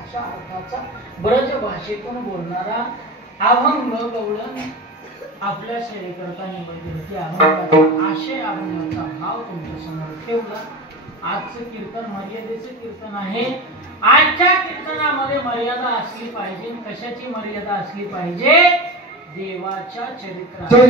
अशा अर्थाचा ब्रज भाषेतून बोलणारा अभंग गवळण आपल्या सेवेकरता निवडली होती. अभंगाचा आशय, अभंगाचा भाव तुमच्या समोर ठेवला. आजचं कीर्तन मर्यादेचं कीर्तन आहे. आजच्या कीर्तनामध्ये मर्यादा असली पाहिजे. कशाची मर्यादा असली पाहिजे? देवाच्या चरित्राची.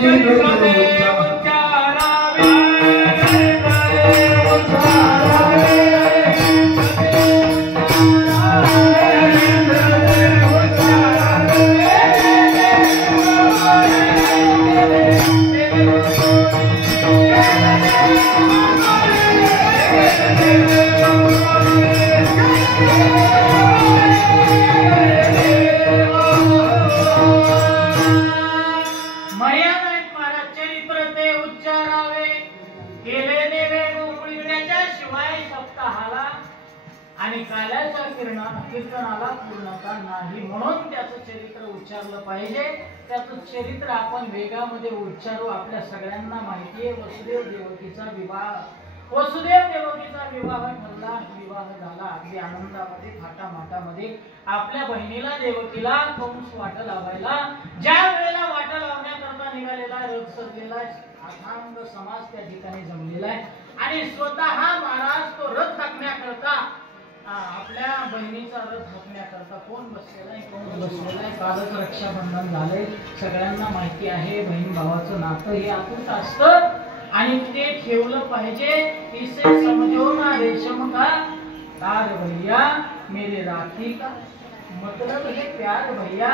कीर्तनाला पूर्णता नाही म्हणून त्याचं चरित्र उच्चारलं पाहिजे. त्याचं चरित्र आपण वेगामध्ये उच्चारू. आपल्या सगळ्यांना माहिती आहे वसुदेव देवकीचा विवाह. वसुदेव देवकीचा विवाह ठरला. विवाह झाला अगदी आनंदामध्ये थाटामाटामध्ये. आपल्या बहिणीला देवकीला कंस वाट लावायला ज्या वेळेला वाट लावण्याकरता निघालेला रथ सजलेला अथांग समाज त्या ठिकाणी जमलेला आहे आणि स्वतः महाराज तो रथ हाकण्याकरता आपल्या बहिणीचा रथ हाकण्याकरता कोण बसलेला आहे? कोण बसलेला आहे? कालच रक्षाबंधन झालंय. सगळ्यांना माहिती आहे बहीण भावाचं नातं हे अतूट असतं आणि ते ठेवलं पाहिजे. इसे समझो ना रेशम का तार भैया मेरे राखी का मतलब हे प्यार भैया.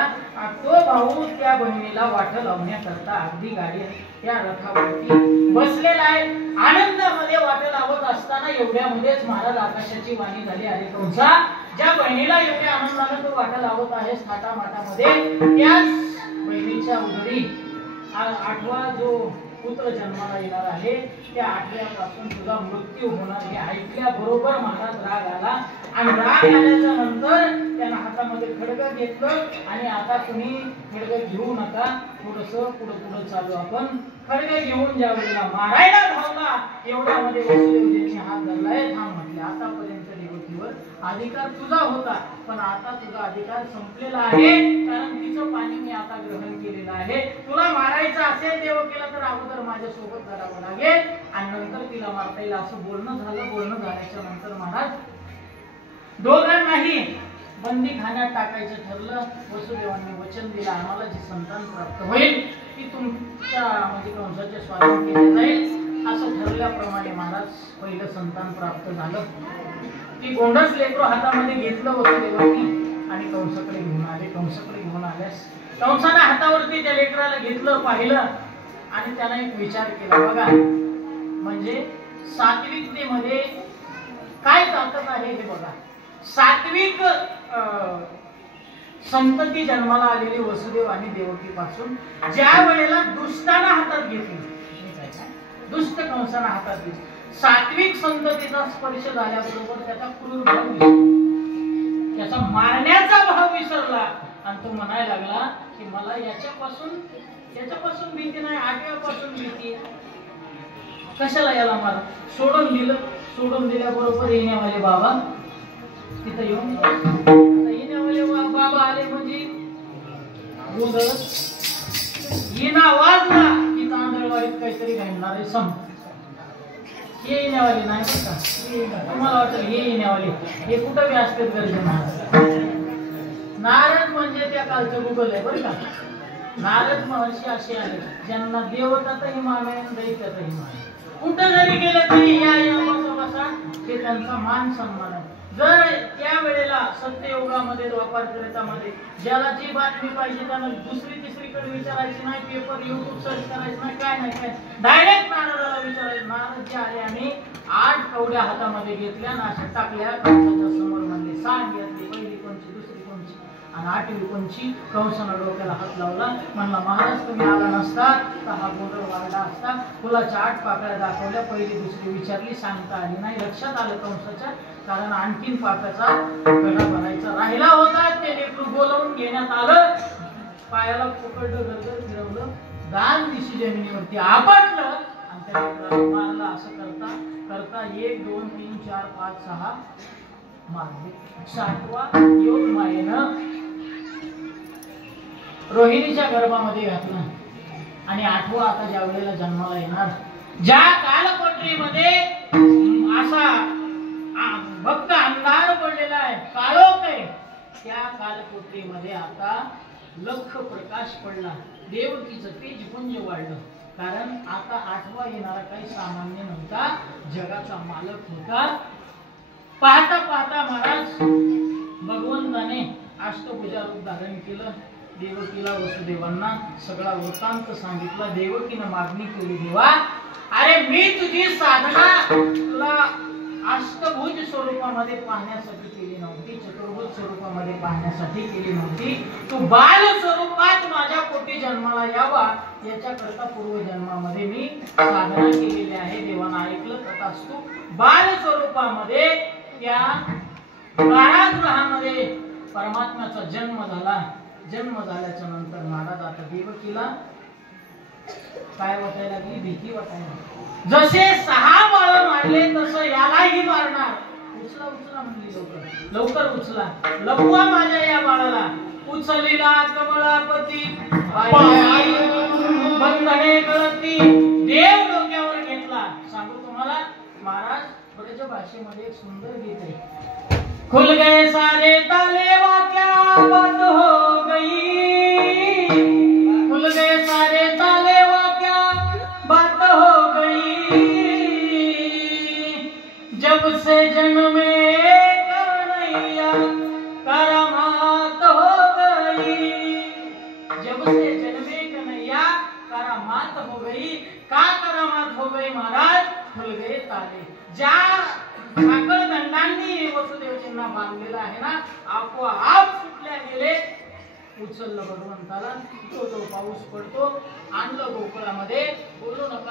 तो भाऊ त्या बहिणीला वाट लावण्याकरता अगदी गाडी त्या रथावरती बसलेला आहे. आनंदामध्ये वाट लावत असताना एवढ्यामध्येच महाराज आकाशाची वाणी झाली. अरे कंसा, ज्या बहिणीला एवढ्या आनंदाने तो वाट लावत आहेस थाटामाटामध्ये, त्याच बहिणीच्या उदरी 8वा जो पुत्र जन्माला येणार आहे, त्या आठव्यापासून तुझा मृत्यू होणार हे ऐकल्याबरोबर महाराज राग आला आणि राग आल्याच्या नंतर त्यानं हातामध्ये खड्ग घेतलं आणि आता तुम्ही खड्ग घेऊ नका, थोडंसं पुढं चालू आपण. खड्ग घेऊन ज्या वेळेला मारायला धावला एवढ्यामध्ये वसुदेवजींनी हात धरलाय. थांब म्हटले, आतापर्यंत देवकीवर अधिकार तुझा होता, पण आता तुझा अधिकार संपलेला आहे, कारण तिचं पाणी मी आता ग्रहण केलेलं आहे. तुला मारायचं असेल देवकीला तर अगोदर माझ्या सोबत लढावं लागेल आणि नंतर तिला मारता येईल. असं बोलणं झालं. बोलणं झाल्याच्या नंतर महाराज दोघांनाही बंदी खाण्यात टाकायचं ठरलं. वसुदेवांनी वचन दिलं, आम्हाला जे संतान प्राप्त होईल ती तुमच्या म्हणजे कंसाचे स्वाधीन केले जाईल. असं ठरल्याप्रमाणे महाराज पहिलं संतान प्राप्त झालं. ती गोंडस लेकरू हातामध्ये घेतलं वसुदेवांनी आणि कंसाकडे घेऊन आले. कंसाकडे घेऊन आल्यास कंसाने हातावरती त्या लेकराला घेतलं, पाहिलं आणि त्याला एक विचार केला. बघा, म्हणजे सात्विकतेमध्ये काय ताकद आहे हे बघा. सात्विक संतती जन्माला आलेली वसुदेव आणि देवकी पासून ज्या वेळेला दुष्टाना हातात घेतली, दुष्ट कंसाना हातात घेतली, सात्विक संततीचा स्पर्श झाल्याबरोबर त्याचा क्रूर भाव विसरला, त्याचा मारण्याचा भाव विसरला आणि तो म्हणायला लागला की मला याच्यापासून भीती नाही, आठव्यापासून भीती. कशाला याला मार. सोडून दिलं. सोडून दिल्याबरोबर येण्यावाले बाबा तिथं येऊन येण्यावाले बाबा आले म्हणजे गोंधळ येणा वाजला की तांदळवाडीत काहीतरी घडणार आहे. सम हे येण्यावाले नाही का, तुम्हाला वाटतं हे येण्यावाले हे कुठं बी असतात गरजे. नारद म्हणजे त्या कालचं गुगल आहे बरं का. नारद महर्षी असे आले ज्यांना देवतातही मान आहे दैत्यातही मान आहे. कुठं जरी गेलं तरी या बसा ते त्यांचा मान सन्मान आहे. जर त्या वेळेला सत्ययुगामध्ये द्वापार त्रेतामध्ये ज्याला जी बातमी पाहिजे त्यानं दुसरी तिसरीकडे विचारायची नाही, पेपर युट्यूब सर्च करायचं नाही, काय नाही, काय डायरेक्ट नारदाला विचारायचं. नारद जे आले आणि 8 कवड्या हातामध्ये घेतल्या आणि अशा टाकल्या कंसाच्या समोर म्हणले, सांग यातली पहिली कोणची, दुसरी कोणची आणि 8वी कोणची. कंसानं डोक्याला हात लावला, म्हणला महाराज तुम्ही आला नसता तर हा गोंधळ वाढला असता. फुलाच्या 8 पाकळ्या दाखवल्या, पहिली दुसरी विचारली, सांगता आली नाही. लक्षात आलं कंसाच्या, कारण आणखीन पाकाचा गडा भरायचा राहिला होता. ते लेकरू बोलवून घेण्यात आलं, पायाला पकडलं, गरगर फिरवलं, दान दिशी जमिनीवरती आपटलं आणि त्या लेकराला मारलं. असं करता करता 1 2 3 4 5 6 मारले. 7वा योग मायेनं रोहिणीच्या गर्भामध्ये घातला आणि 8वा आता ज्या वेळेला जन्माला येणार, ज्या कालकोठरीमध्ये असा भक्त अंधार पडलेला आहे, काळोख आहे, त्या कालकोठरीमध्ये आता लख प्रकाश पडला. देवकीचं तेज पुंज वाढलं, कारण आता 8वा येणारा काही सामान्य नव्हता, जगाचा मालक होता. पाहता पाहता महाराज भगवंताने अष्टभुजा रूप धारण केलं. देवकीला वसुदेवांना सगळा वृत्तांत सांगितला. देवकीनं मागणी केली, देवा अरे मी तुझी साधना तुला अष्टभुज स्वरूपामध्ये पाहण्यासाठी केली नव्हती, चतुर्भुज स्वरूपामध्ये पाहण्यासाठी केली नव्हती. तू बाल स्वरूपात माझ्या पोटी जन्माला यावा याच्याकरता पूर्वजन्मामध्ये मी साधना केलेली आहे. देवानं ऐकलं, तथास्तु. बाल स्वरूपामध्ये त्या कारागृहामध्ये परमात्म्याचा जन्म झाला. जन्म झाल्याच्या नंतर महाराज आता देवकीला काय वाटायला लागली, भीती वाटायला. जसे 6 बाळ मारले तसं यालाही मारणार. उचला उचला म्हणली, लवकर लवकर उचला, लपवा माझ्या या बाळाला. उचलिला कमळापती बंधने गळती, देव डोक्यावर घेतला. सांगू तुम्हाला महाराज ब्रज भाषेमध्ये एक सुंदर गीत आहे. खुल गए सारे ताले वाक्या बात हो गई, खुल गए सारे ताले वाक्या बात हो गई, जब से जन्मे कन्हैया करामात हो गई, जब से जन्मे कन्हैया करामात हो गई. का करामात हो गई महाराज? खुल गए ताले. ज्या साखळ दंडांनी वसुदेवजींना बांधलेला आहे ना, आपोआप सुटल्या गेले. उचललं भगवंताला, तो पाऊस पडतो, आणलं गोकुळामध्ये. बोलू नका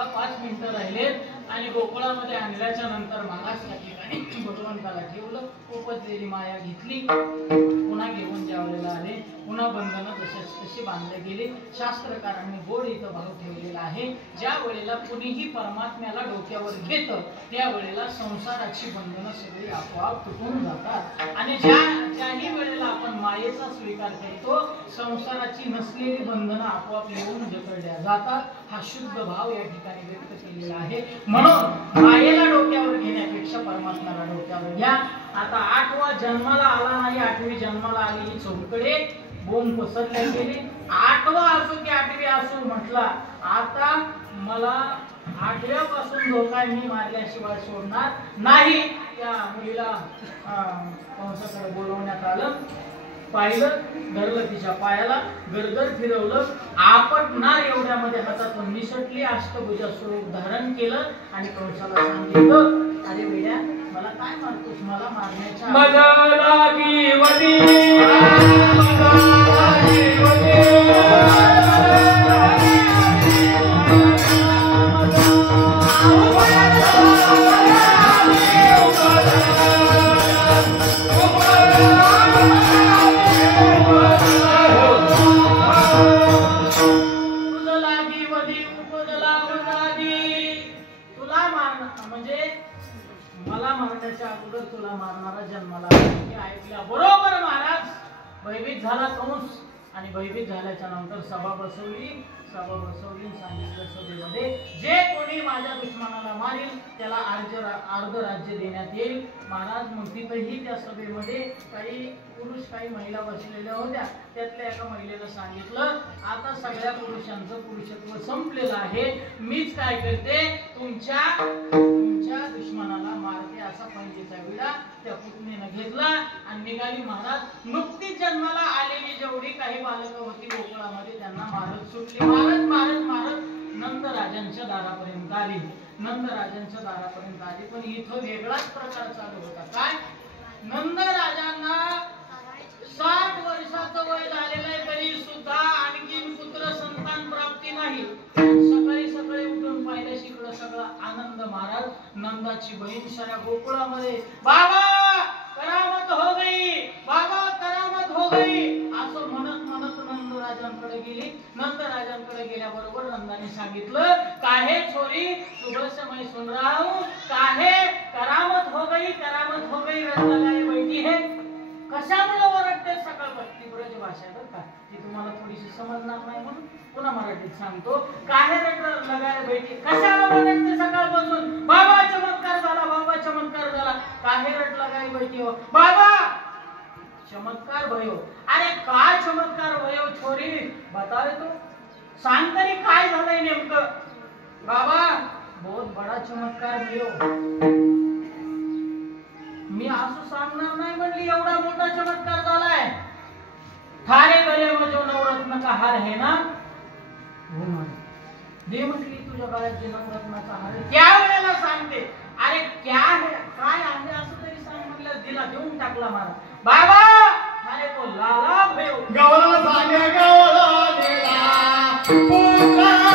मिनिटं राहिलेत आणि गोकुळामध्ये आणल्याच्या नंतर महाराज त्या ठिकाणी भगवंताला ठेवलं, उपजलेली माया घेतली, पुन्हा घेऊन ज्यावेळेला आले, पुन्हा बंधनं तशी बांधली गेली. शास्त्रकारांनी गोड इथं भाव ठेवलेला आहे, ज्या वेळेला कुणीही परमात्म्याला डोक्यावर घेतं त्यावेळेला संसाराची बंधनं सगळी आपोआप तुटून जातात आणि ज्याही वेळेला आपण मायेचा स्वीकार करतो संसाराची नसलेली बंधनं आपोआप येऊन जकडल्या जातात. हा शुद्ध भाव या ठिकाणी व्यक्त केलेला आहे. म्हणून मायेला डोक्यावर घेण्यापेक्षा परमात्म्याला डोक्यावर घ्या. आता 8वा जन्माला आला नाही, 8वी जन्माला आलेली चौकडे बोंब पसरल्या गेली. 8वा असो की 8वी असो म्हटला, आता मला 8व्या पासून धोका मी मारल्याशिवाय सोडणार नाही. त्या मुलीला कंसाकडे बोलवण्यात आलं, पाहिलं, धरलं तिच्या पायाला, गरगर फिरवलं, आपटणार एवढ्यामध्ये हातातून निसटली, अष्टभुजा स्वरूप धारण केलं आणि कंसाला सांगितलं, अरे वेड्या मला काय मारतोस, मला मारण्याच्या अगोदर तुला मारणारा जन्माला ऐकल्या बरोबर महाराज भयभीत झाला कंस आणि भयभीत झाल्याच्या नंतर सभा बसवली, सांगितलं सभेमध्ये जे कोणी माझ्या दुश्मनाला मारेल त्याला अर्ध राज्य देण्यात येईल. महाराज मग तिथेही त्या सभेमध्ये काही पुरुष काही महिला बसलेल्या होत्या. त्यातल्या एका महिलेला सांगितलं, आता सगळ्या पुरुषांचं पुरुषत्व संपलेलं आहे, मीच काय करते, तुमच्या दुश्मनाला मारते. असा पंचेचा विडा त्या पुतणीनं घेतला आणि निघाली. महाराज नुकतीच जन्माला आलेली जेवढी काही बालकं होती गोकुळामध्ये त्यांना मारत सुटली. मारत नंद राजांच्या दारापर्यंत आली. पण इथं वेगळाच प्रकार चालू होता. काय, नंद राजांना 60 वर्षाचं वय झालेलं आहे तरी सुद्धा आणखी पुत्र संतान प्राप्ती नाही. सकाळी उठून पाहिलं शिकलं सगळं आनंद. महाराज नंदाची बहीण साऱ्या गोकुळामध्ये बाबा करामत हो गई, बाबा करामत हो गई असं म्हणत नंद राजांकडे गेली. नंद राजांकडे गेल्याबरोबर नंदाने सांगितलं, काहे छोरी सुबह से मैं सुन रहा हूं, काहे करामत हो गई रट लगाए बैठी है. कशामुळे ओरडते सकाळपासून? ती ब्रज भाषा बरं का, ती तुम्हाला थोडीशी समजणार नाही म्हणून पुन्हा मराठीत सांगतो. काहे रट लगाए बैठी, कशाला ओरडते सकाळपासून? बाबा चमत्कार झाला, काहे रट लगाए बैठी हो? बाबा चमत्कार भयो. अरे काय चमत्कार भयो छोरी, बता रे तू, सांग तरी काय झालंय नेमकं? बाबा बहुत बडा चमत्कार भयो. मी असं सांगणार नाही म्हणली, एवढा मोठा चमत्कार झालाय. थारे गले में जो नवरत्न का हार है ना, दे म्हटली तुझ्या गळ्यात जे नवरत्नाचा हार आहे त्यावेळेला सांगते. अरे क्या है, काय आहे असं तरी सांग म्हटलं. दिला, देऊन टाकला मला. बाबा अरे तो लाला भयो गवळा सांगे गवळा दिला पुकारा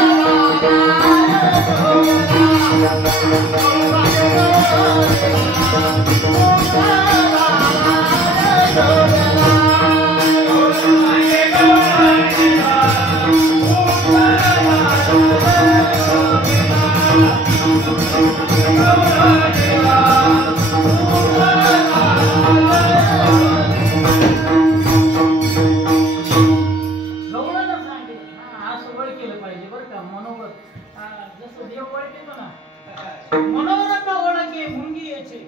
मनोरथ ओळखे मुंगी याचे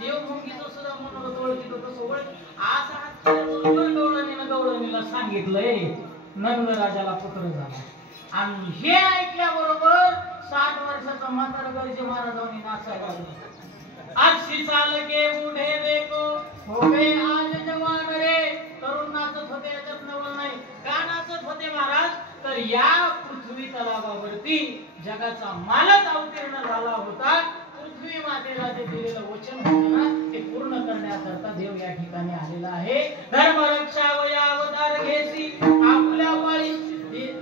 देव मुंगीचं सुद्धा मनोरथ ओळखीतो तसं ओळख. आज गवळणीला सांगितलंय नंद राजाला पुत्र झाला. आणि हे ऐकल्याबरोबर 60 वर्षाचा म्हातारा गरजे महाराजांनी नाचायला लागला. अक्षी चाल के बूढ़े देखो हो गए आज जवान रे. तरुण नाचत होते, याच्यात नवल नाही. का नाचत होते महाराज? तर या पृथ्वी तलावावरती जगाचा मालक अवतीर्ण झाला होता. पृथ्वी मातेला जे दिलेलं वचन होतं ना ते पूर्ण करण्याकरता देव या ठिकाणी आलेला आहे. धर्म रक्षा वया अवतार घेसी आपल्या पाळी.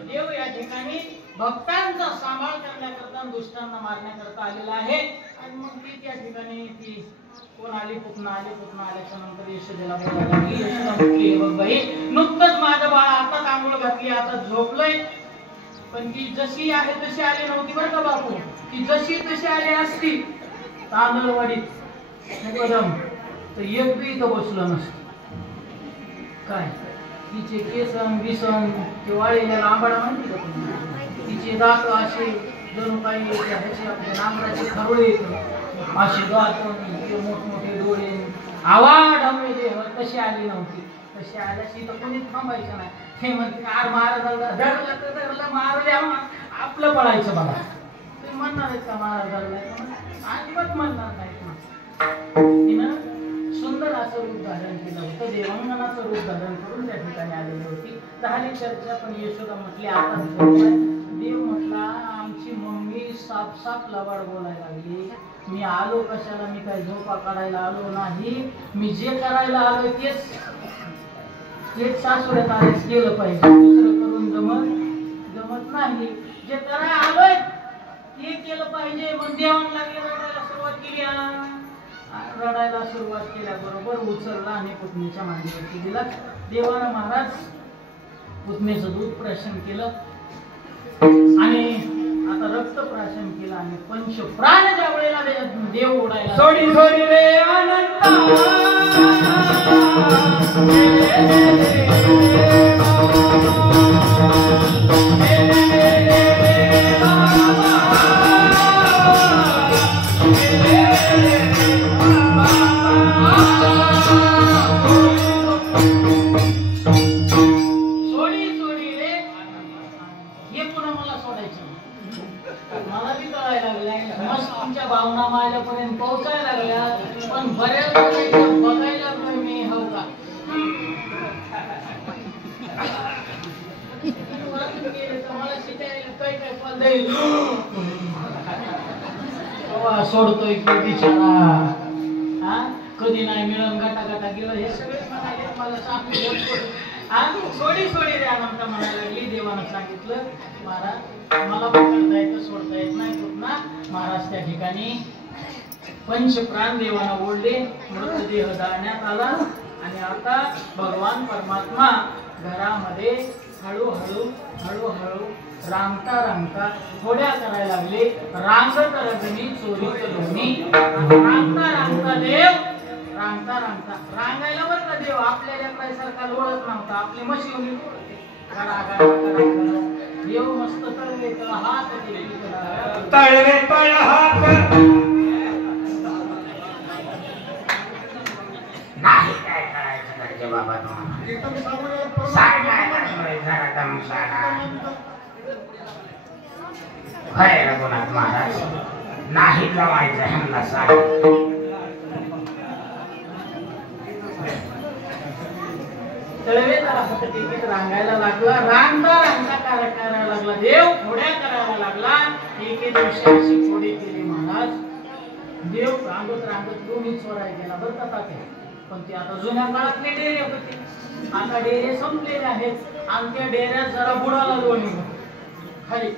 देव या ठिकाणी भक्तांचा सांभाळ करण्याकरता दुष्टांना मारण्याकरता आलेला आहे. आणि मग ती त्या ठिकाणी ती कोण आली, पुतना आल्याच्या नंतर यशोदेला बोलायला लागली. यशोदा म्हटली, हे बघ बाई, नुकतंच माझं बाळ आता आंघोळ घातली, आता झोपलंय, पण ती जशी आहे तशी आली नव्हती बरं का बापू. ती जशी तशी आली असती तांदळवाडीत एकदम तर एक बी इथं बसलं नसतं. काय तिचे केसन बिसन ते वाळलेल्या आंबाडा माहिती का तुम्ही? तिचे दात असे जणू काही ह्याचे आपले नांगराचे खरोळे असे दात, मोठमोठे डोळे, आवाज देह तशी आली नव्हती. तशी आल्याशी तर कोणी थांबायचं नाही. हे म्हणते आर महाराजाला धरलं तर धरलं, मारल्या आपलं पळायचं बघा. तुम्ही म्हणणार आहेत का महाराजाला? अजिबात म्हणणार नाहीत ना. तिनं सुंदर असं रूप धारण केलं होतं, देवांगनाचं रूप धारण करून त्या ठिकाणी आलेली होती. झाली चर्चा, पण यशोदा म्हटली आता देव म्हटला आमची मम्मी साफ लबाड बोलायला लागली. मी आलो कशाला, मी काही झोपा काढायला आलो नाही, मी जे करायला आलोय तेच सासुऱ्यात आलेच केलं पाहिजे, दुसरं करून जमत नाही. जे करायला आलोय ते केलं पाहिजे. मग देवान लागले रडायला सुरुवात केली. रडायला सुरुवात केल्याबरोबर उचलला आणि पुतणीच्या मांडीवरती दिला. देवानं महाराज पुतणीचं दूध प्राशन केलं आणि आता रक्त प्राशन केलं आणि पंच प्राण ज्या वेळेला देव उडायला सोडी रे अनंता भावना माझ्यापर्यंत पोहोचायला लागल्या, पण बऱ्याच बघायला मी हो का मला शिकायला काही काय पद सोडतोय की बिचारा, कधी नाही मिळून गटा गेलं हे सगळे म्हणाले. मला सांगितलं सोडी रे अनंत म्हणायला लागली. देवानं सांगितलं महाराज मला पकडता येतं, सोडता येत नाही पुन्हा. महाराज त्या ठिकाणी पंचप्राण देवानं ओढले, मृतदेह जाळण्यात आला आणि आता भगवान परमात्मा घरामध्ये हळूहळू रांगता थोड्या करायला लागले. रांगत रजनी चोरीत लोणी, रांगता देव रांगायला बरं का देव आपल्या लेकरासारखा लोळत नव्हता. आपली मशीन देव मस्त तळवे तळ हात तळवे तळ हात नाही काय करायचं करते बाबा तुम्हाला रघुनाथ महाराज नाही जमायचं ह्यांना सांग. तळवेला तिकीट रांगायला लागला, रांगता करायला लागला. देव थोड्या करायला लागला. एके दिवशी अशी थोडी केली महाराज. देव रांगत दोन्ही चोराय गेला बरं का तात्या. पण ते आता जुन्या काळातले डेरे होते, आता डेरे संपलेले आहेत. आणि त्या डेऱ्यात जरा बुडाला लोणी खाली,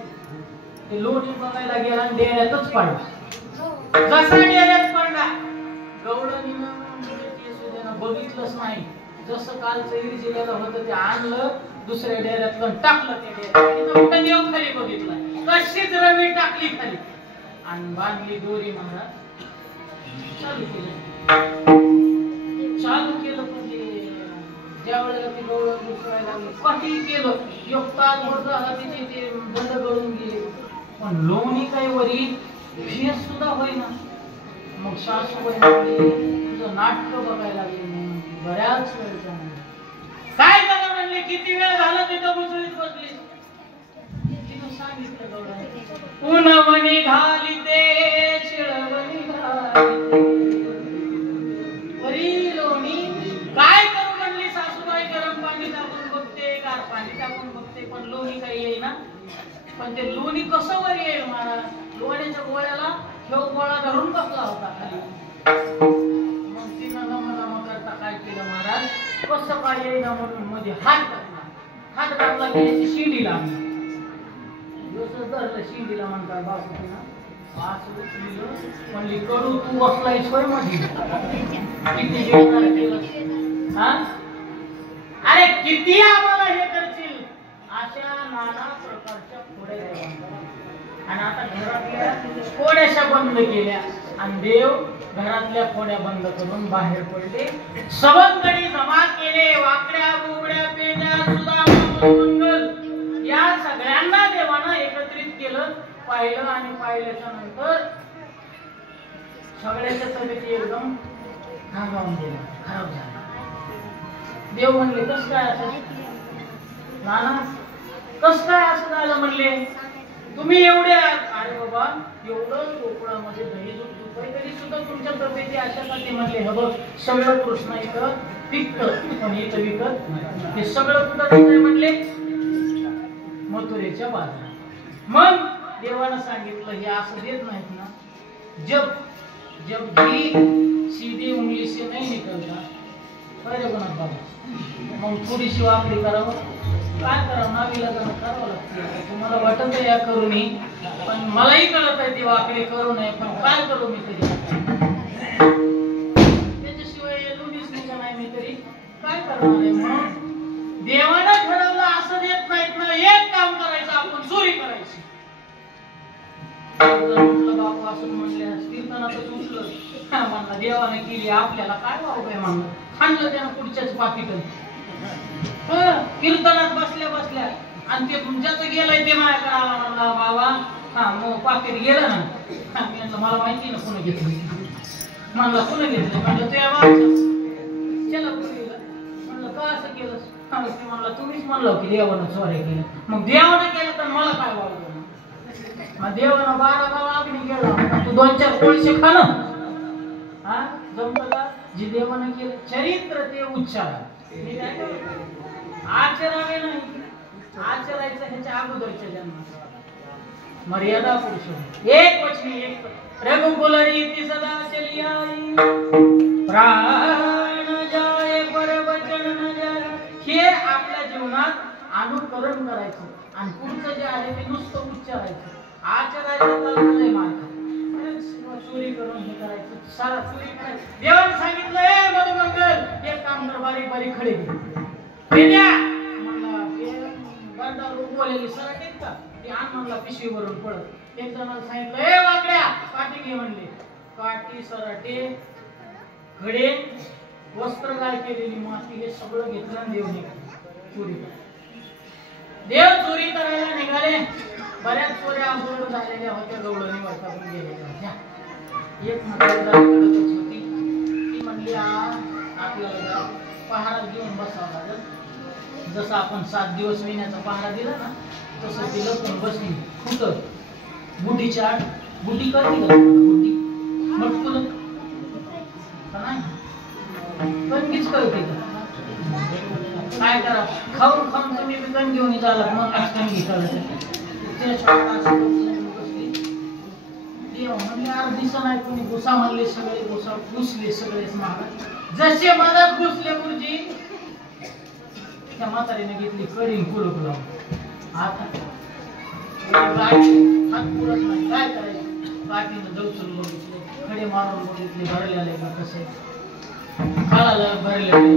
ते लोणी बघायला गेला आणि डेऱ्यातच पडला. जसा डेऱ्यात पडला गवळणीनं बघितलंच नाही. जसं कालचं इरजिलेलं होतं ते आणलं, दुसऱ्या डेऱ्यात टाकलं. त्या डेऱ्यात देव खाली बघितला, तशीच रवी टाकली खाली आणि बांधली दोरी. महाराज चालू केलं पण ते ज्या वेळेला ते गवळ घुसवायला लागले काही केलं. योगताल होत तिथे ते बंद करून गेले, पण लोणी काही वरी फेस सुद्धा होईना. मग सासूबाई तुझं नाटक बघायला लागले. बऱ्याच वेळचा काय बघा म्हणले, किती वेळ झाला तिथं बुचळीत बसली. तिथं सांगितलं गौडाने उन्हवणी घाली ते शिळवणी घाली वरी लोणी. काय करू म्हणली सासूबाई, गरम पाणी टाकून बघते, गार पाणी टाकून बघते, पण लोणी काही येईना. पण ते लोणी कसं वर येईल महाराज? लोण्याच्या गोळ्याला ठेव गोळा धरून बसला होता खाली. मग तिनं नम करता काय केलं महाराज, कसं काय येईना म्हणून मध्ये हात घातला की याची शिडी लागली. असं धरलं शिंदीला म्हणतात बापूजीला असं उचललं म्हणली कडू तू बसलायस होय मध्ये किती वेळ केलं हा अरे किती आम्हाला हे करशील अशा नाना प्रकारच्या खोड्या देवांना आणि आता घरातल्या खोड्याशा बंद केल्या आणि देव घरातल्या खोड्या बंद करून बाहेर पडले सवंगडी जमा केले वाकड्या बोबड्या पेंड्या सुद्धा मंगल या सगळ्यांना देवानं एकत्रित केलं पाहिलं आणि पाहिल्याच्या नंतर सगळ्याच्या तब्येती एकदम खांगावून गेल्या खराब झाल्या देव म्हणले कस काय असं नाना कस काय असं झालं म्हणले तुम्ही एवढे अरे बाबा एवढं कोकणामध्ये दही दूध तुपाय तरी सुद्धा तुमच्या तब्येती अशासाठी म्हणले हे बघ सगळं कृष्ण इथं पिकतं पण इथं विकत हे सगळं कुठं म्हणले मथुरेच्या बाजारात मग देवानं सांगितलं हे असं देत नाहीत ना जब भी सीधी उंगली से नहीं निकलता पहिले कोणात बाबा मग थोडीशी वाकडी करावं काय करावं नावीलाजानं करावं लागते तुम्हाला वाटत या करू नये पण मलाही कळत आहे ती वाकडी करू नये पण काय करू मी तरी त्याच्याशिवाय लुडीच नाही मी तरी काय करणार आहे म्हणून देवानं ठरवलं असं देत नाहीत ना एक काम करायचं आपण चोरी करायची बापू असं म्हणले कीर्तनातच उठलं म्हणलं देवाने केली आपल्याला काय वाव काय म्हणलं खाल्लं त्यानं पुढच्याच पाकिट कीर्तनात बसल्या बसल्या आणि ते तुमच्याच गेलंय ते माझ्याकडे आला म्हणला बाबा हा मग पाकिट गेलं ना मी म्हणलं मला माहिती ना कोणी घेतलं म्हणलं कोणी घेतलं म्हणलं तुझ्या चला म्हणलं का असं केलं ते म्हणलं तुम्हीच म्हणलं की देवानं चोऱ्या केलं मग देवानं केलं तर मला काय वावलं देवानं 12 गाव अग्नी केला तू 2-4 कोळशे खाणं हा जमतं का जे देवानं केलं चरित्र ते उच्चार आचरावे नाही आचरायचं ह्याच्या अगोदरच्या जन्मात मर्यादा पुरुष एक वचनी एक रघुकुल रीती सदा चली आई प्राण जाय परवचन न जाय हे आपल्या जीवनात अनुकरण करायचं आणि पुढचं जे आहे ते नुसतं उच्चारायचं आचरायचं चाललंय मार्ग चोरी करून हे करायचं सारा चोरी करायचं देवाने सांगितलं ए मधुमंगल एक काम कर बारीक बारीक खडे घे बोलेली सराटीत का ती आण म्हणला पिशवीवरून पडत एक जणाला सांगितलं ए वाकड्या काठी घे म्हणले काठी सराटे खडे वस्त्र गाय केलेली माती हे सगळं घेतलं आणि देव निघाले चोरी देव चोरी करायला निघाले बऱ्याच चोऱ्या अगोदर झालेल्या होत्या गवळणी वरतावून गेलेल्या एक म्हातारी होती ती म्हणली आपल्याला पहारा घेऊन बसावं लागेल जसं आपण 7 दिवस महिन्याचा पहारा दिला ना तसं तिला पण बसली कुठं बुटीच्या आड बुटी करते का बुटी मटकुल कणकीच करते का काय करा खाऊन खाऊन तुम्ही कण घेऊन झाला मग कणगी करायचं दिसा नाही कोणी घुसा म्हणले सगळे घुसा घुसले सगळेच महाराज जसे मनात घुसले गुरुजी त्या म्हातारीने घेतली कडी कुलूप लावून आता हात पुरत नाही काय करायचं काठीनं दवचून बघितले खडे मारून बघितले भरलेले का कसे खाला भरलेले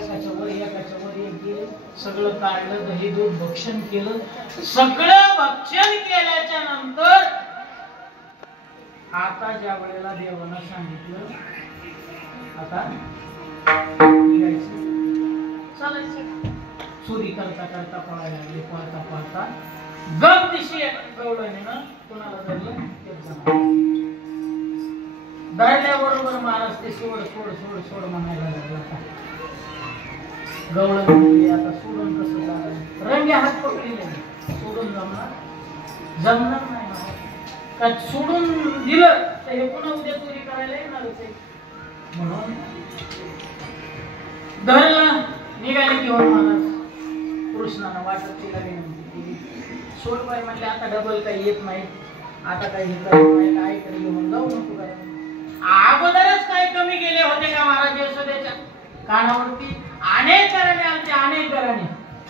एकाच्या वर एक गेले सगळं काढलं दही दूध भक्षण केलं सगळं भक्षण केल्याच्या नंतर आता ज्या वेळेला देवानं सांगितलं आता निघायचं चालायचं चोरी करता करता पळायला लागले पळता पळता गप दिशी गवळणीनं कोणाला धरलं धरल्याबरोबर महाराज ते सोड सोड सोड सोड म्हणायला लागला गवळण म्हणली आता सोडून कसं चालायचं रंगे हात पकडले सोडून जमणार नाही का सोडून दिलं तर हे पुन्हा उद्या चोरी करायला येणारच आहे म्हणून धरलं निघाले घेऊन महाराज कृष्णानं वाटत तिला विनंती केली सोड बाई म्हणले आता डबल काही येत नाही आता काही काय तरी घेऊन जाऊ नको काय अगोदरच काही कमी गेले होते का महाराज यशोदेच्या कानावरती अनेक घराणे आमचे अनेक घराणे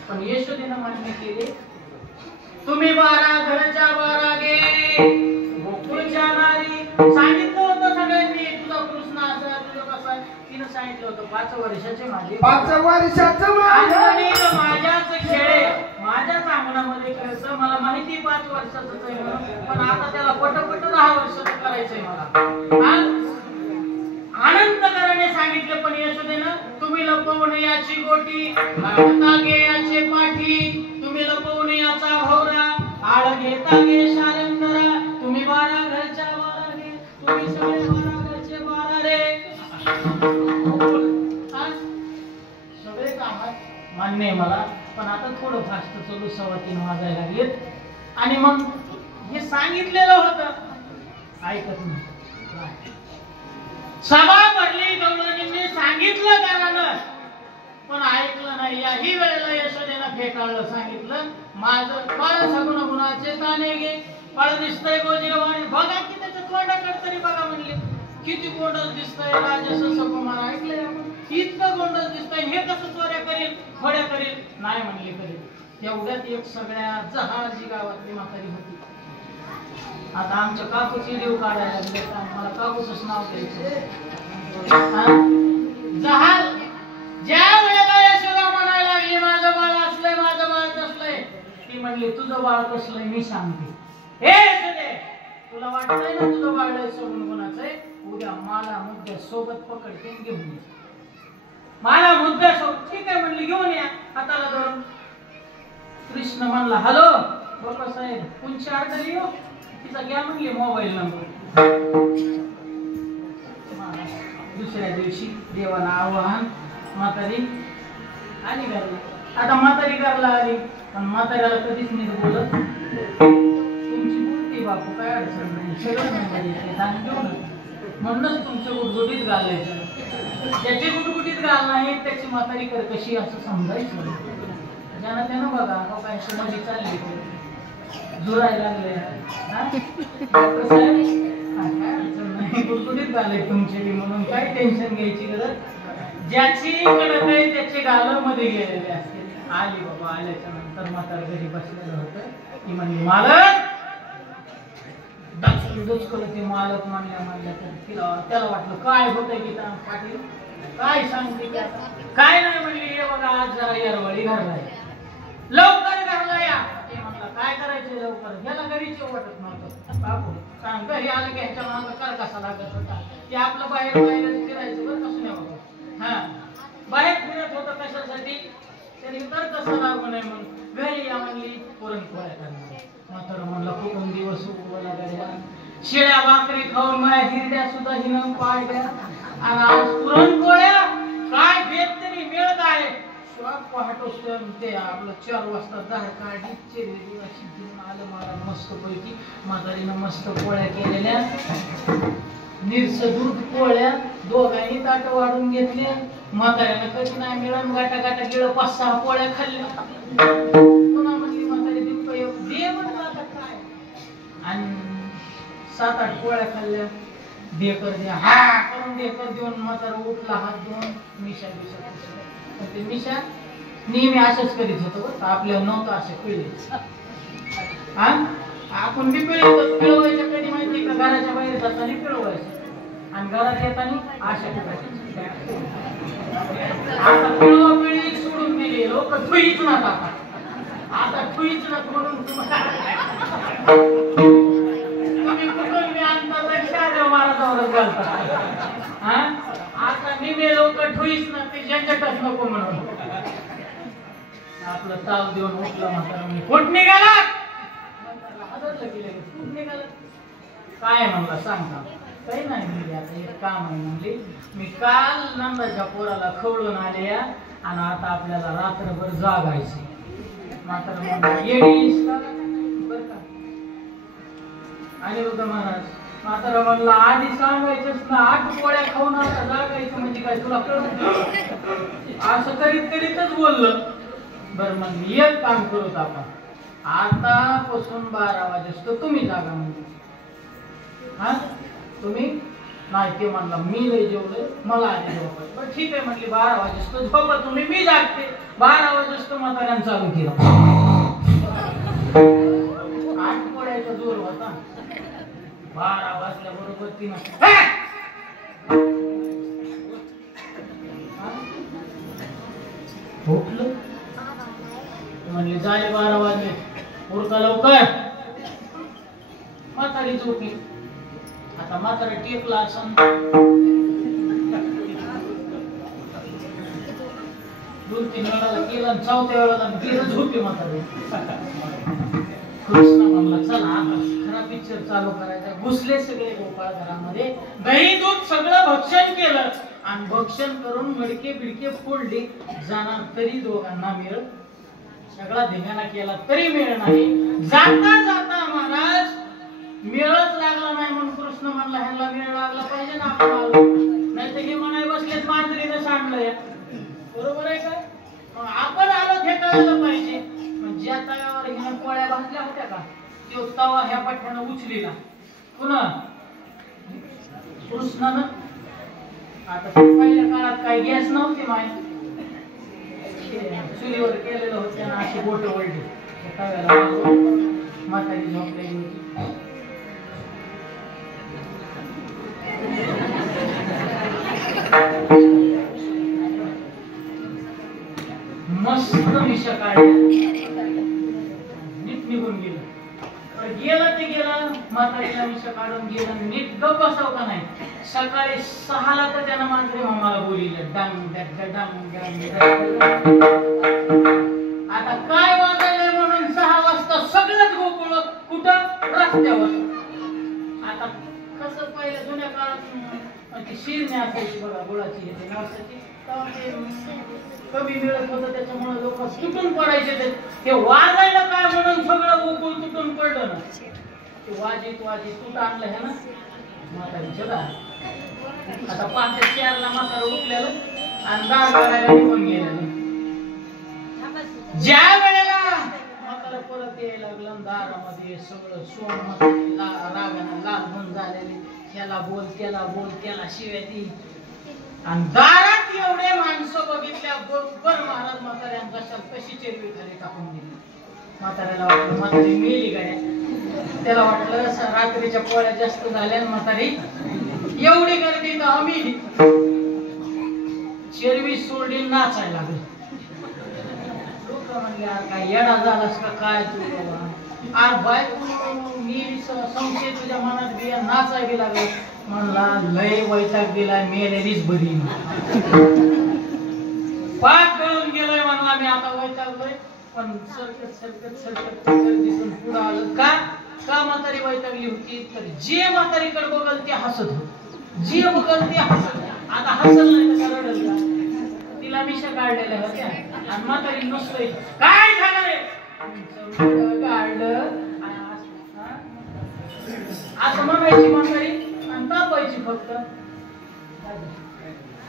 पण यशोदेनं मान्य केले तुम्ही 12 घरच्या 12 गे गोकुळच्या नारी. सांगितलं होतं सगळ्यांनी तुझा कृष्ण असा तुझं कसा. तिनं सांगितलं होतं 5 वर्षाचे माझे 5 वर्षाचं माझं. माझ्याच खेळे माझ्याच अंगणामध्ये खेळतं. मला माहिती 5 वर्षाचं आहे म्हणून, पण आता त्याला पटपट 10 वर्षाचं करायचंय मला. आनंदकराने सांगितलं पण यशोदेनं तुम्ही लपवून याची गोटी तागे याचे पाठी. तुम्ही लपवून याचा भोवरा आळ घेता गे शारंगरा. तुम्ही 12 घरच्या 12 गे तुम्ही सगळे 12 घरचे 12 रे. सगळे कामात मान्य आहे मला, पण आता थोडं फास्ट चालू 3:15 वाजायला लागलेत. आणि मग हे सांगितलेलं होतं ऐकत नाही. सभा भरली गौरजींनी सांगितलं घरानं, पण ऐकलं नाही. याही वेळेला यशोदेनं फेटाळलं. सांगितलं माझं बाळ सगुण गुणाचे ताने गे बाळ दिसतंय गोजीरवाणी. बघा की त्याच्या तोंडाकडे तरी बघा म्हणले. किती गोंडस दिसतंय राजस सकुमार. ऐकलंय आपण इतकं गोंडस दिसतंय. हे कसं चोऱ्या करेल खोड्या करेल. नाही म्हणले करेल. तेवढ्यात एक सगळ्या जहाजी गावातली म्हातारी होती. आता आमच्या काकूची देव काढायला लागले. मला काकूचंच नाव द्यायचं. जहाल ज्या वेळेला यशोदा म्हणायला लागली माझं बाळ असलंय माझं बाळ कसलंय, ती म्हणली तुझं बाळ कसलंय मी सांगते. हे यशोदे तुला वाटतंय ना तुझं बाळ लय सगुण गुणाचंय. उद्या मला मुद्द्या सोबत पकडते घेऊन ये. मला मुद्द्या सोबत ठीक आहे म्हणली घेऊन या हाताला धरून. कृष्ण म्हणला हॅलो बाप्पा साहेब कोणची अडचणी हो. तिचा घ्या म्हणली मोबाईल नंबर. दुसऱ्या दिवशी देवाला आवाहन म्हातारी आली घरला. आता म्हातारी घरला आली पण म्हाताऱ्याला कधीच नीट बोलत. तुमची मूर्ती बापू काय अडचण नाही सगळं म्हणजे म्हणूनच तुमचं गुटगुटीत घालायचं. ज्याची गुटगुटीत घाल नाही त्याची म्हातारी कर कशी असं समजायचं. ज्यानं त्यानं बघा हो काय समाधी चालली जुरायला लागले. गुटगुटीत घालाय तुमची म्हणून काय टेन्शन घ्यायची गरज. ज्याची कडक आहे त्याचे गाल मध्ये गेलेले असते. आली बाबा. आल्याच्या नंतर म्हातार घरी बसलेलं होतं. ती म्हणली मालक ते मालक म्हणल्या तर त्याला वाटलं काय होतंय गीता पाटील काय सांगते काय नाही म्हणली. हे बघा आज जरा येरवळी घरला लवकर घरला या. ते म्हणला काय करायचं लवकर. याला घरीच वाटत नव्हतं. बापू सांग घरी आलं की ह्याच्या मागं कर कसा लागत होता. ते आपलं बाहेर बाहेर फिरायचं बरं कसं नाही बाबा. हा बाहेर फिरत होतं कशासाठी तरी तर कसं लागू नये म्हणून घरी या म्हणली पुरणपोळ्या करणार. म्हातारं म्हणलं कुठून दिवस उगवला गड्या. शिळ्या भाकरी खाऊन माझ्या हिरड्या सुद्धा हिनं पाडल्या आणि आज पुरणपोळ्या काय भेट तरी मेळ काय. पहाटे ते आपलं 4 वाजता दाळ काढली चिरलेली अशी घेऊन आलं मला मस्त पैकी. म्हातारीनं मस्त पोळ्या केलेल्या निरस दूध पोळ्या दोघांनी ताट वाढून घेतल्या. म्हाताऱ्यानं कधी नाही मिळून गाटा गाटा गेलं 5-6 पोळ्या खाल्ल्या. पुन्हा म्हणली म्हातारी दे म्हणलं आता काय. आणि 7-8 पोळ्या खाल्ल्या. ढेकर द्या हा करून ढेकर देऊन म्हातारा उठला हात धुवून मिशा ते मिशा नेहमी असंच करीत होतो. आपल्याला नव्हतं असं पिळे. हा आपण बी पिळवायचं कधी माहिती का. घराच्या बाहेर जाताना पिळवायचं आणि घरात येताना आशा करायची. आता पिळवा पिळी सोडून दिली लोक ठुईच ना आता ठुईच ना म्हणून तुम्ही कुठून मी आणता पेक्षा महाराजावरच घालता. हा आता मी लोक ठुईच ना ते झंझटच नको म्हणून आपलं ताव देऊन उठलं म्हातारा. कुठ निघाला कुठ निघाला काय म्हणला सांगा. काही नाही म्हणली आता एक काम आहे म्हणली. मी काल नंदाच्या पोराला खवळून आले आणि आता आपल्याला रात्रभर जागायचे. म्हातारा म्हणला येडीस बर का. आणि बघा महाराज म्हातारा म्हणला आधी सांगायचंच ना 8 पोळ्या खाऊन आता जागायचं म्हणजे काय तुला कळत. असं करीत करीतच बोललं. बरं मग मी एक काम करूत आपण आतापासून 12 वाजेस्तो तुम्ही जागा म्हणजे. हा तुम्ही नाही ते म्हणला मी लय जेवलोय मला आधी झोपायचं. बरं ठीक आहे म्हणली 12 वाजेस्तो झोपा तुम्ही मी जागते. 12 वाजेस्तो म्हाताऱ्यानं चालू केलं. भक्ती नसते. झोपलं म्हणले झाले 12 वाजले उरका लवकर. म्हातारी झोपली. आता म्हातारा टेकला असं 2-3 वेळाला केलं आणि 4थ्या वेळाला गेलं झोपली म्हातारी. कृष्ण म्हणला चला आता खरा पिक्चर चालू करायचा. घुसले सगळे गोपाळ घरामध्ये. दही दूध सगळं भक्षण केलं आणि भक्षण करून मडके बिडके फोडले. जाणार तरी दोघांना मिळ. सगळा धिंगाणा केला तरी मिळ नाही. जाता जाता महाराज मिळच लागला नाही म्हणून कृष्ण म्हणला ह्यांना मिळ लागला पाहिजे ना आपण आलो. नाही तर हे म्हणाय बसलेत मांजरीनं सांडलं या. बरोबर आहे काय? मग आपण आलो हे कळलं पाहिजे. ज्या तव्यावर हिनं पोळ्या भाजल्या होत्या का तो तवा ह्या पठ्यानं उचलीला पुन्हा कृष्णानं. आता पहिल्या काळात काही गॅस नव्हते माय. चुलीवर केलेलं होतं ना अशी बोट वळली तव्याला. म्हातारी झोपलेली होती. मस्त मिशा काढल्या. नीट निघून गेलं. गेलं ते गेलं. म्हातारीला मिशा काढून गेलं. नीट गप्प बसाव का नाही. सकाळी 6ला तर त्यानं मांजरी मामाला बोलिलं डांग डांग डांग डांग. आता काय वाजले म्हणून 6 वाजता सगळंच गोकुळ कुठं रस्त्यावर. आता कसं पहिल्या जुन्या काळात ती शिरणे असायची बघा गुळाची येते नवसाची. कमी मिळत होतं त्याच्यामुळे लोक तुटून पडायचे. ते वाजायला काय म्हणून सगळं गोकुळ तुटून पडलं ना. ते वाजित वाजित तूट आणलं हे ना म्हातारीच्या दार. आता 5-4ला म्हातारं उठलेलं आणि दार काढायला निघून गेलेलं. ज्या वेळेला म्हातारं परत यायला लागलं दारामध्ये सगळं सोन रागानं लाल होऊन झालेले. ह्याला बोल त्याला शिव्या ती. आणि दारात एवढे माणसं बघितल्या बरोबर महाराज म्हाताऱ्यांचा कशी चेरवी खाली टाकून दिली. म्हाताऱ्याला वाटलं म्हातारी मेली गाड्या. त्याला वाटलं रात्रीच्या पोळ्या जास्त झाल्या म्हातारी एवढी गर्दी तर आम्ही चेरवी सोडली नाचायला लागली. लोक म्हणले काय येडा झालास का काय तू. आज बायको मी संशय तुझ्या मनात बिया नाचाय बी लागला. म्हणला लय वैताग दिलाय मेलेलीच बरी. पाक कळून गेलोय म्हणला मी आता वैतागलोय. पण सरकत दिसून पुढे आलं. का म्हातारी वैतागली होती तर जे म्हातारीकडे बघल ते हसत होत. जे बघल ते हसत. आता हसल नाही तर रडल का. तिला मिशा काढलेल्या होत्या आणि म्हातारी नसतोय काय झालं रे काढलं असं म्हणायची म्हातारी आणि तापायची फक्त.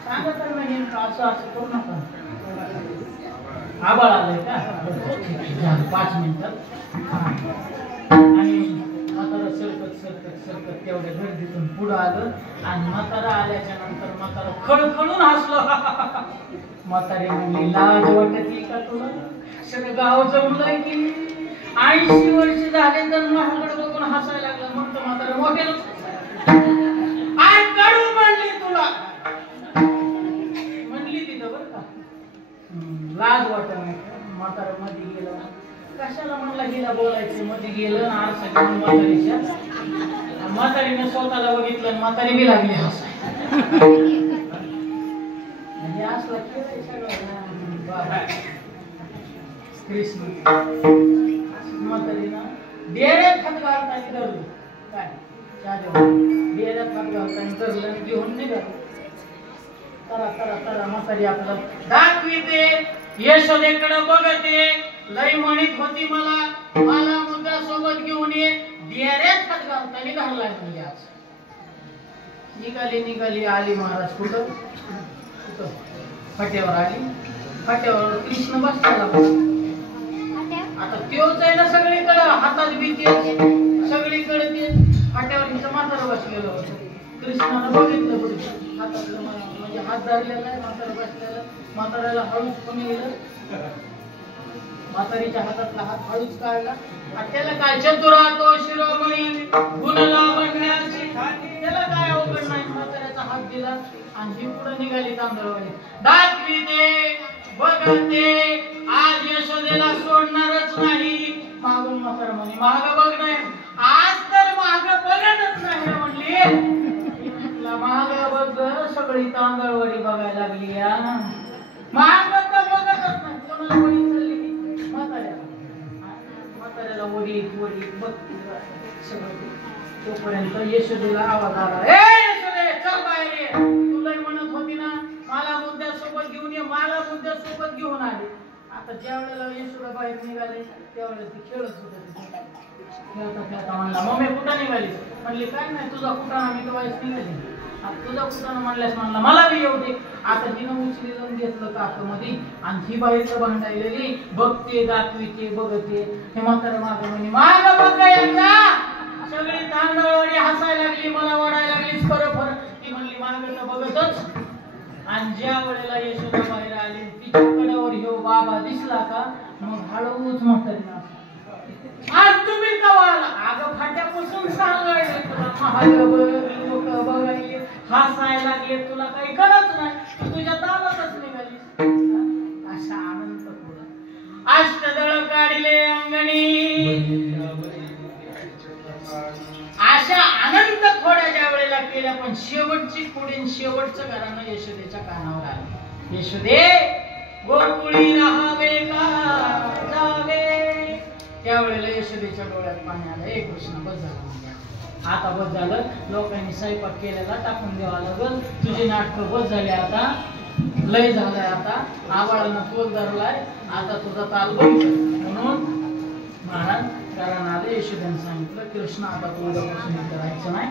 सांगा तर नाही असं करू नका. आबाळ आलंय का 5 मिनिटात. आणि म्हातारा सरकत तेवढ्या गर्दीतून पुढं आलं आणि म्हातारा आल्याच्या नंतर म्हातारा खळखळून हसलं. म्हातारी म्हणली लाज वाटते का तुला. सगळं गाव जमलंय की 80 वर्ष झाले तर माझ्याकडे बघून हसायला लागलं. म्हणतो म्हातारा मोठे काढू म्हणली तुला म्हणली तिथं बरं का. लाज वाटत नाही. म्हातारा मध्ये गेलं. कशाला म्हणला हिला बोलायचं. मध्ये गेलं आरसा घेऊन म्हातारीच्या. म्हातारीने स्वतःला बघितलं. म्हातारी बी लागली हसायला. म्हणजे असला केलंय सगळं कृष्ण. म्हातारीनं डेऱ्यात हात घालताना धरलं. काय डेऱ्यात हात घालताना धरलं घेऊन निघालं. तरा म्हातारी आपलं दाखविते यशोदेकडे बघते. लय म्हणत होती मला मुद्दा सोबत घेऊन ये. डेऱ्यात हात घालताना घाललाय म्हणजे आज. निघाली आली महाराज कुठं फाट्यावर आली. फाट्यावर कृष्ण बसला. आता त्योच आहे ना सगळीकडे हातात भीती सगळीकडे ते फाट्यावर हिचं म्हातारं बसलेलं होतं. कृष्णानं बघितलं पुढे हातातलं म्हणजे हात धरलेला आहे म्हातारं बसलेलं. म्हाताऱ्याला हळूच कोणी गेलं. म्हातारीच्या हातातला हात हळूच काढला. त्याला काय चतुरा तो शिरोमणी गुण लावण्याची त्याला काय निघाली तांदळवाडी. दाखविते बघते आज यशोदेला सोडणारच नाही. मागून म्हातारा म्हणे माग बघ नाही, आज तर माग बघतच नाही म्हणली. माग बघ सगळी तांदळवाडी बघायला लागली. माग तर बघतच नाही. कोणाला वडी चालली म्हाताऱ्याला वडीत वडीत बघते सगळं. तोपर्यंत यशोदेला आवाज आला, ए यशोदे चल बाहेर ये. तुला म्हणत होती ना मला मुद्द्यासोबत घेऊन ये, मला मुद्द्यासोबत घेऊन आले. आता ज्या वेळेला यशोदा बाहेर निघाले त्यावेळेला ती खेळत होते. खेळता खेळता म्हणला मम्मी कुठं निघाली? म्हणली काय नाही तुझा कुठाना मी तर वाईस निघाली. तुझा कुठाना म्हणल्यास म्हणला मला बी येऊ दे. आता तिनं उचली जाऊन घेतलं काकमध्ये आणि ही बाहेर भांडायलेली बघते दाखविते बघते. हे म्हातारा माग म्हणे माग बघ यांना. सगळी तांदळवाडी हसायला लागली, मला ओढायला लागली फर. ती म्हणली माग तर बघतच. आणि ज्या वेळेला यशोदा बाहेर आली तिच्या कडावर ह्यो बाबा दिसला का मग हळूच म्हातारीला आज तुम्ही कवाला अगं फाट्यापासून सांगायला लोक बघायले हसायला लागले, तुला काही कळत नाही, तू तुझ्या तालातच निघाली. अशा आनंद पुढे अष्टदळ काढले अंगणी. अशा अनंत खोड्या ज्या वेळेला केल्या पण शेवटची खोडीन शेवटचं घरानं यशोदेच्या कानावर आलं. यशोदे गोकुळी राहावे का जावे. त्यावेळेला यशोदेच्या डोळ्यात पाणी आलं. एक कृष्ण बस झालं म्हणजे आता बस झालं. लोकांनी स्वयंपाक केलेला टाकून द्यावा लागल. तुझी नाटकं बस झाली, आता लय झालंय. आता आवाळानं तोल धरलाय, आता तुझा ताल बंद. म्हणून महाराज कारण आले यशोदेने सांगितलं कृष्ण आता तू उद्यापासून करायचं नाही.